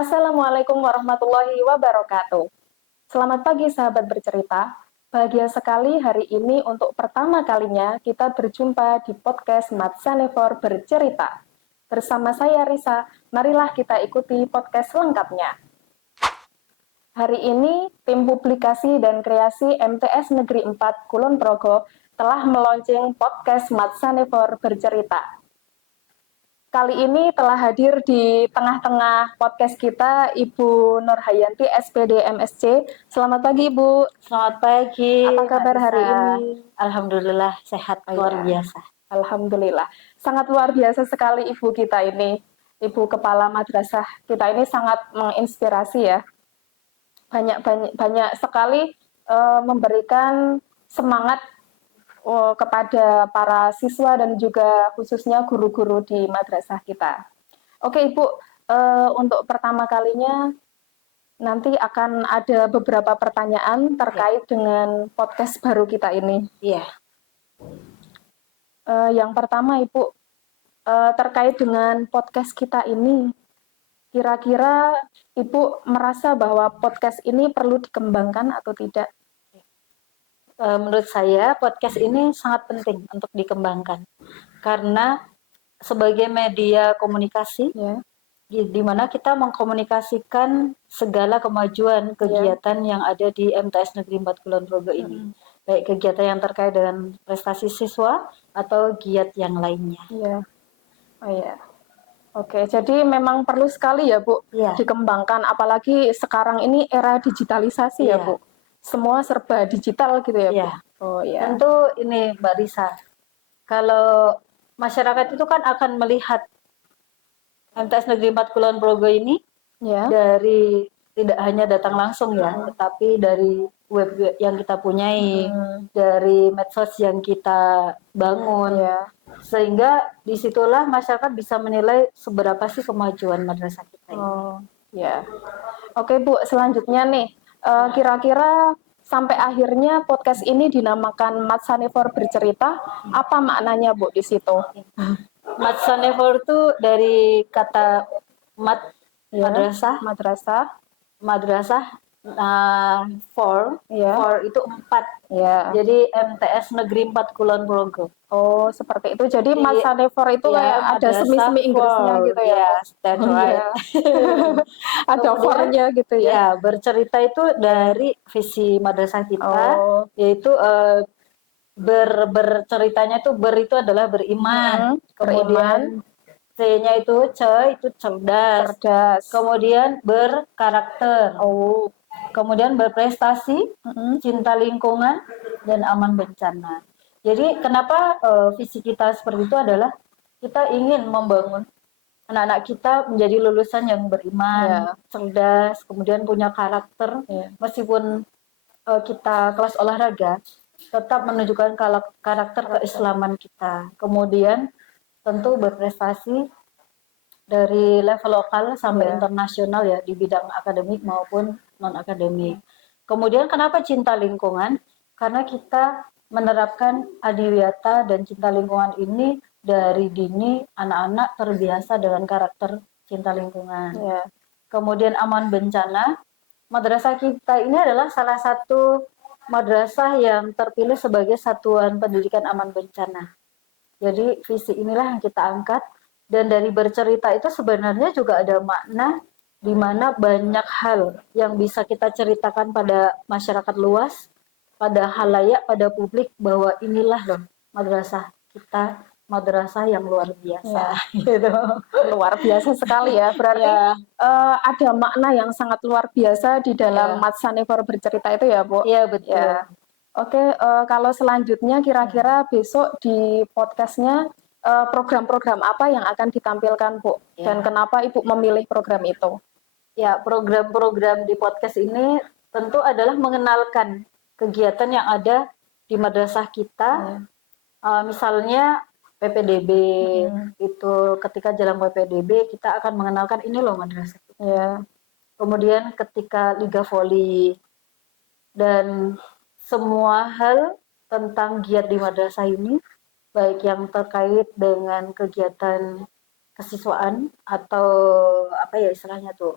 Assalamualaikum warahmatullahi wabarakatuh. Selamat pagi sahabat bercerita. Bahagia sekali hari ini untuk pertama kalinya kita berjumpa di podcast Matsanefor Bercerita. Bersama saya Risa, marilah kita ikuti podcast lengkapnya. Hari ini, tim publikasi dan kreasi MTS Negeri 4 Kulon Progo telah meluncing podcast Matsanefor Bercerita. Kali ini telah hadir di tengah-tengah podcast kita Ibu Nurhayanti SPD MSc. Selamat pagi Ibu. Selamat pagi. Apa kabar Marisa. hari ini? Alhamdulillah sehat, luar biasa. Alhamdulillah. Sangat luar biasa sekali Ibu kita ini. Ibu Kepala Madrasah kita ini sangat menginspirasi ya. Banyak sekali memberikan semangat kepada para siswa dan juga khususnya guru-guru di madrasah kita. Oke Ibu, untuk pertama kalinya nanti akan ada beberapa pertanyaan terkait dengan podcast baru kita ini. Iya. Yang pertama Ibu, terkait dengan podcast kita ini, kira-kira Ibu merasa bahwa podcast ini perlu dikembangkan atau tidak? Menurut saya podcast ini sangat penting untuk dikembangkan karena sebagai media komunikasi, di mana kita mengkomunikasikan segala kemajuan kegiatan yang ada di MTS Negeri 4 Kulon Progo ini, baik kegiatan yang terkait dengan prestasi siswa atau giat yang lainnya. Oke, jadi memang perlu sekali ya Bu dikembangkan, apalagi sekarang ini era digitalisasi ya Bu. Semua serba digital gitu ya Bu. Tentu ini Mbak Risa, kalau masyarakat itu kan akan melihat MTS Negeri 4 Kulon Progo ini dari tidak hanya datang langsung tetapi dari web yang kita punyai, dari medsos yang kita bangun, sehingga disitulah masyarakat bisa menilai seberapa sih kemajuan madrasah kita ini. Oke Bu, selanjutnya nih, kira-kira sampai akhirnya podcast ini dinamakan Matsanefor Bercerita, apa maknanya Bu di situ? Matsanefor itu dari kata madrasah, for itu 4. Jadi MTS Negeri 4 Kulon Progo. Oh, seperti itu. Jadi Matsanefor itu kayak ada semi-semi Inggrisnya gitu ya. That's right. Ada for-nya gitu ya. Ya, bercerita itu dari visi madrasah kita, yaitu berceritanya itu itu adalah beriman. Kemudian C-nya itu cerdas. Kemudian berkarakter. Kemudian berprestasi, cinta lingkungan, dan aman bencana. Jadi kenapa visi kita seperti itu adalah kita ingin membangun anak-anak kita menjadi lulusan yang beriman, cerdas, kemudian punya karakter. Meskipun kita kelas olahraga, tetap menunjukkan karakter keislaman kita. Kemudian tentu berprestasi dari level lokal sampai internasional ya, di bidang akademik maupun non-akademik. Kemudian kenapa cinta lingkungan? Karena kita menerapkan adiwiyata dan cinta lingkungan ini dari dini, anak-anak terbiasa dengan karakter cinta lingkungan. Kemudian aman bencana, madrasah kita ini adalah salah satu madrasah yang terpilih sebagai satuan pendidikan aman bencana. Jadi visi inilah yang kita angkat, dan dari bercerita itu sebenarnya juga ada makna di mana banyak hal yang bisa kita ceritakan pada masyarakat luas, pada halayak, pada publik, bahwa inilah loh madrasah kita, madrasah yang luar biasa. Gitu. Luar biasa sekali ya. Berarti ada makna yang sangat luar biasa di dalam Matsanefor Bercerita itu ya Bu? Iya, betul. Oke, kalau selanjutnya kira-kira besok di podcastnya program-program apa yang akan ditampilkan Bu? Dan kenapa Ibu memilih program itu? Ya, program-program di podcast ini tentu adalah mengenalkan kegiatan yang ada di madrasah kita. Misalnya PPDB, itu ketika jalan PPDB kita akan mengenalkan ini loh madrasah kita. Kemudian ketika Liga Voli, dan semua hal tentang giat di madrasah ini, baik yang terkait dengan kegiatan kesiswaan atau apa ya istilahnya tuh,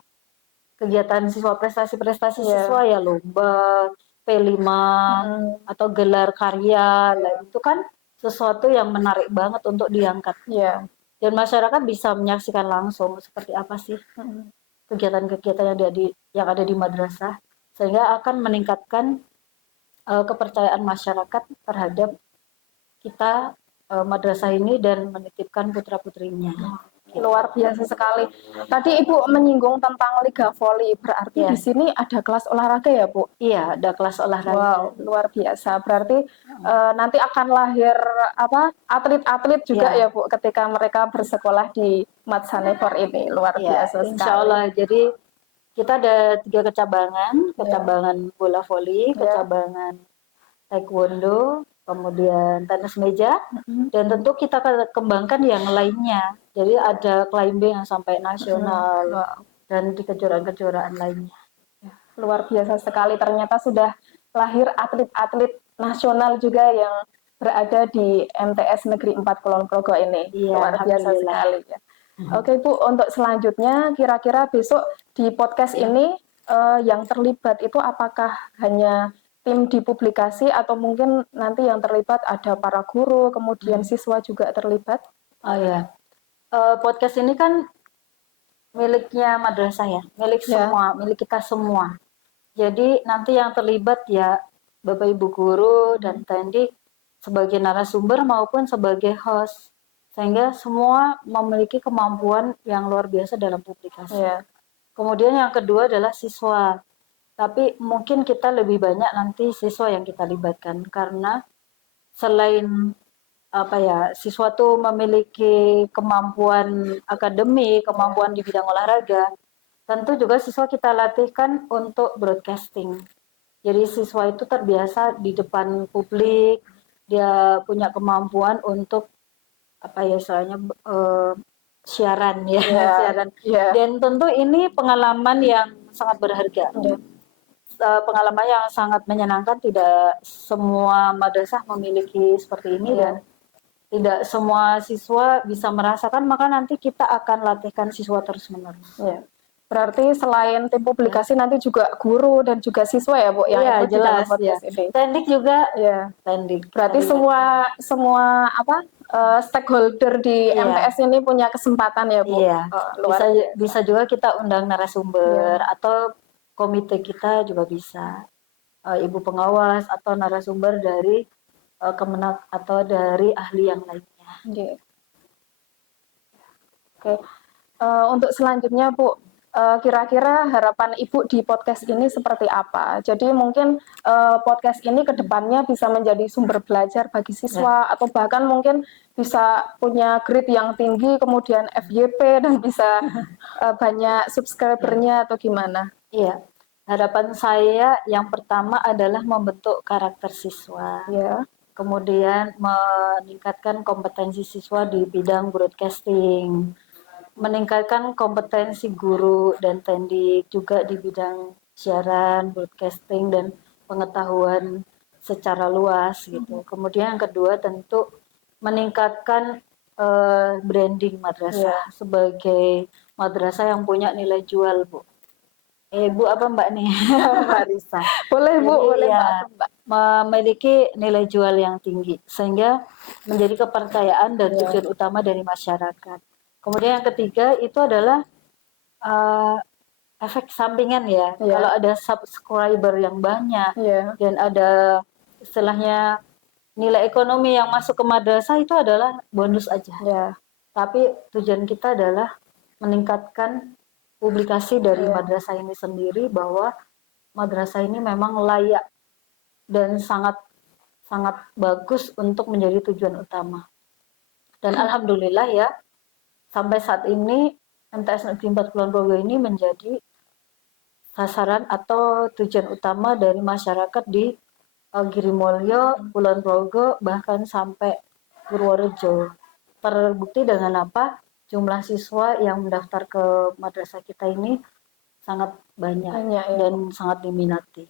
kegiatan siswa, prestasi-prestasi siswa ya lomba, P5 atau gelar karya. Nah, itu kan sesuatu yang menarik banget untuk diangkat. Dan masyarakat bisa menyaksikan langsung seperti apa sih kegiatan-kegiatan yang ada di madrasah, sehingga akan meningkatkan kepercayaan masyarakat terhadap kita madrasah ini dan menitipkan putra-putrinya. Luar biasa sekali. Tadi Ibu menyinggung tentang Liga Voli, berarti di sini ada kelas olahraga ya, Bu? Iya, ada kelas olahraga. Wow, luar biasa. Berarti nanti akan lahir atlet-atlet juga ya, Bu, ketika mereka bersekolah di Mat Sanevor ini. Luar biasa sekali. Insya Allah. Jadi kita ada 3 kecabangan bola voli, kecabangan taekwondo, kemudian tenis meja, dan tentu kita kembangkan yang lainnya. Jadi ada climbing yang sampai nasional dan di kejuaraan-kejuaraan lainnya. Luar biasa sekali, ternyata sudah lahir atlet-atlet nasional juga yang berada di MTS Negeri 4 Kulon Progo ini. Luar biasa sekali ya. Oke Bu, untuk selanjutnya kira-kira besok di podcast ini yang terlibat itu apakah hanya tim di publikasi atau mungkin nanti yang terlibat ada para guru, kemudian siswa juga terlibat? Oh ya, podcast ini kan miliknya madrasah ya, milik semua, milik kita semua. Jadi nanti yang terlibat ya Bapak Ibu guru dan Tendik sebagai narasumber maupun sebagai host, sehingga semua memiliki kemampuan yang luar biasa dalam publikasi. Kemudian yang kedua adalah siswa, tapi mungkin kita lebih banyak nanti siswa yang kita libatkan, karena selain siswa tuh memiliki kemampuan akademik, kemampuan di bidang olahraga, tentu juga siswa kita latihkan untuk broadcasting. Jadi siswa itu terbiasa di depan publik, dia punya kemampuan untuk siaran ya, siaran. Dan tentu ini pengalaman yang sangat berharga. Pengalaman yang sangat menyenangkan, tidak semua madrasah memiliki seperti ini dan tidak semua siswa bisa merasakan, maka nanti kita akan latihkan siswa terus-menerus. Berarti selain tim publikasi nanti juga guru dan juga siswa ya Bu yang ikut di dalam podcast ini. Tendik juga. Tendik. Berarti semua stakeholder di MTS ini punya kesempatan ya Bu. Bisa juga kita undang narasumber atau komite kita juga bisa. Ibu pengawas atau narasumber dari Kemenak atau dari ahli yang lainnya. Oke. Untuk selanjutnya Bu, kira-kira harapan Ibu di podcast ini seperti apa? Jadi mungkin podcast ini ke depannya bisa menjadi sumber belajar bagi siswa atau bahkan mungkin bisa punya grade yang tinggi, kemudian FYP dan bisa banyak subscribernya atau gimana? Iya, harapan saya yang pertama adalah membentuk karakter siswa. Kemudian meningkatkan kompetensi siswa di bidang broadcasting, meningkatkan kompetensi guru dan tendik juga di bidang siaran, broadcasting, dan pengetahuan secara luas gitu. Kemudian yang kedua tentu meningkatkan branding madrasah sebagai madrasah yang punya nilai jual, Bu. Bu apa Mbak nih? Mbak Risa. Boleh Bu, boleh Mbak. Memiliki nilai jual yang tinggi sehingga menjadi kepercayaan dan tujuan utama dari masyarakat. Kemudian yang ketiga itu adalah efek sampingan ya. Kalau ada subscriber yang banyak dan ada istilahnya nilai ekonomi yang masuk ke madrasah, itu adalah bonus aja. Tapi tujuan kita adalah meningkatkan publikasi dari madrasah ini sendiri, bahwa madrasah ini memang layak dan sangat bagus untuk menjadi tujuan utama. Dan alhamdulillah ya, sampai saat ini MTS Negeri 4 Kulon Progo ini menjadi sasaran atau tujuan utama dari masyarakat di Girimulyo, Kulon Progo, bahkan sampai Purworejo. Terbukti dengan apa? Jumlah siswa yang mendaftar ke madrasah kita ini sangat banyak dan sangat diminati.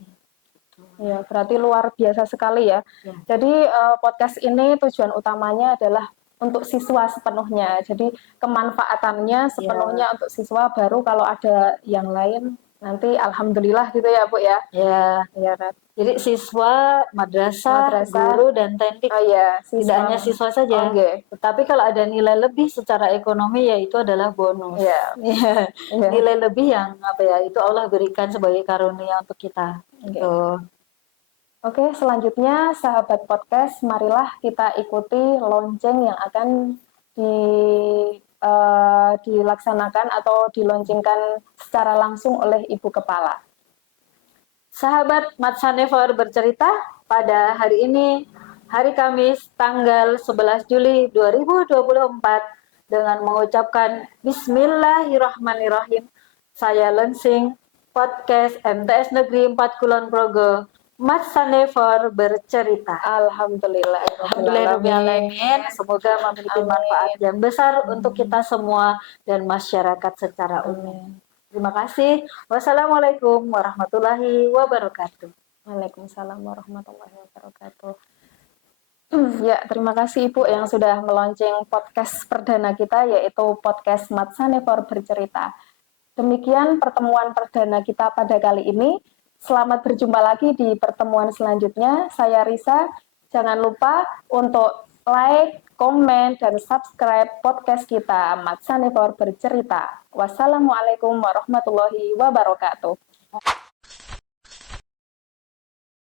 Ya, berarti luar biasa sekali ya. Jadi podcast ini tujuan utamanya adalah untuk siswa sepenuhnya. Jadi kemanfaatannya sepenuhnya untuk siswa, baru kalau ada yang lain Nanti alhamdulillah gitu ya Bu ya. Ya, Iya kan. jadi siswa, madrasah, guru dan teknik. Oh iya, Tidak hanya siswa saja. Okay. Tetapi kalau ada nilai lebih secara ekonomi ya itu adalah bonus. Iya. Yeah. Yeah. Nilai lebih yang apa ya, itu Allah berikan sebagai karunia untuk kita. Okay. Gitu. Oke, selanjutnya sahabat podcast, marilah kita ikuti lonceng yang akan dilaksanakan atau diloncengkan secara langsung oleh Ibu Kepala. Sahabat Matsanever bercerita, pada hari ini, hari Kamis, tanggal 11 Juli 2024, dengan mengucapkan Bismillahirrahmanirrahim, saya launching podcast MTS Negeri 4 Kulon Progo, Matsanever bercerita. Alhamdulillah. Alhamdulillahirrahmanirrahim. Semoga memiliki manfaat yang besar untuk kita semua dan masyarakat secara umum. Terima kasih. Wassalamualaikum warahmatullahi wabarakatuh. Waalaikumsalam warahmatullahi wabarakatuh. Ya, terima kasih Ibu yang sudah melonceng podcast perdana kita, yaitu podcast Matsanever bercerita. Demikian pertemuan perdana kita pada kali ini. Selamat berjumpa lagi di pertemuan selanjutnya. Saya Risa. Jangan lupa untuk like, komen, dan subscribe podcast kita Matsanever bercerita. Wassalamualaikum warahmatullahi wabarakatuh.